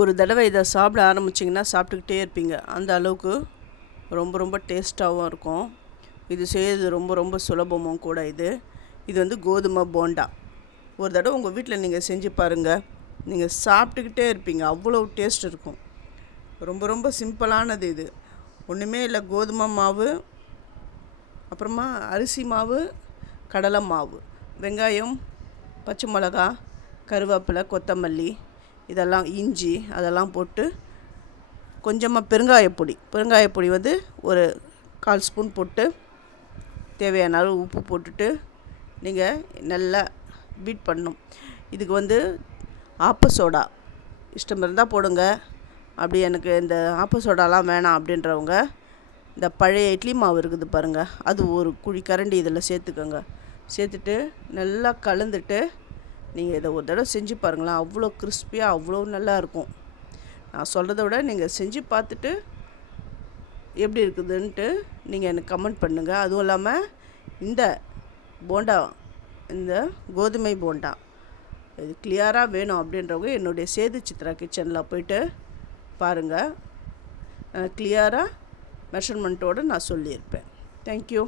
ஒரு தடவை இதை சாப்பிட ஆரம்பிச்சிங்கன்னா சாப்பிட்டுக்கிட்டே இருப்பீங்க. அந்த அளவுக்கு ரொம்ப ரொம்ப டேஸ்ட்டாகவும் இருக்கும். இது செய்கிறது ரொம்ப ரொம்ப சுலபமும் கூட. இது வந்து கோதுமை போண்டா. ஒரு தடவை உங்கள் வீட்டில் நீங்கள் செஞ்சு பாருங்கள், நீங்கள் சாப்பிட்டுக்கிட்டே இருப்பீங்க. அவ்வளோ டேஸ்ட் இருக்கும். ரொம்ப ரொம்ப சிம்பிளானது இது. ஒன்றுமே இல்லை, கோதுமை மாவு, அப்புறமா அரிசி மாவு, கடலை மாவு, வெங்காயம், பச்சை மிளகா, கருவேப்பிலை, கொத்தமல்லி, இதெல்லாம் இஞ்சி அதெல்லாம் போட்டு கொஞ்சமாக பெருங்காயப்பொடி வந்து ஒரு 1/4 ஸ்பூன் போட்டு தேவையான அளவு உப்பு போட்டுட்டு நீங்கள் நல்லா பீட் பண்ணணும். இதுக்கு வந்து ஆப்ப சோடா இஷ்டம் இருந்தால் போடுங்க. அப்படி எனக்கு இந்த ஆப்ப சோடாலாம் வேணாம் அப்படின்றவங்க இந்த பழைய இட்லி மாவு இருக்குது பாருங்கள், அது ஒரு குழி கரண்டி இதில் சேர்த்துக்கோங்க. சேர்த்துட்டு நல்லா கலந்துட்டு நீங்கள் இதை ஒரு தடவை செஞ்சு பாருங்களேன். அவ்வளோ கிறிஸ்பியாக அவ்வளோ நல்லா இருக்கும். நான் சொல்கிறத விட நீங்கள் செஞ்சு பார்த்துட்டு எப்படி இருக்குதுன்ட்டு நீங்கள் எனக்கு கமெண்ட் பண்ணுங்கள். அதுவும் இல்லாமல் இந்த போண்டா, இந்த கோதுமை போண்டா இது கிளியராக வேணும் அப்படின்றவங்க என்னுடைய சேது சித்ரா கிச்சனில் போய்ட்டு பாருங்கள். கிளியராக மெஷர்மெண்ட்டோடு நான் சொல்லியிருப்பேன். தேங்க்யூ.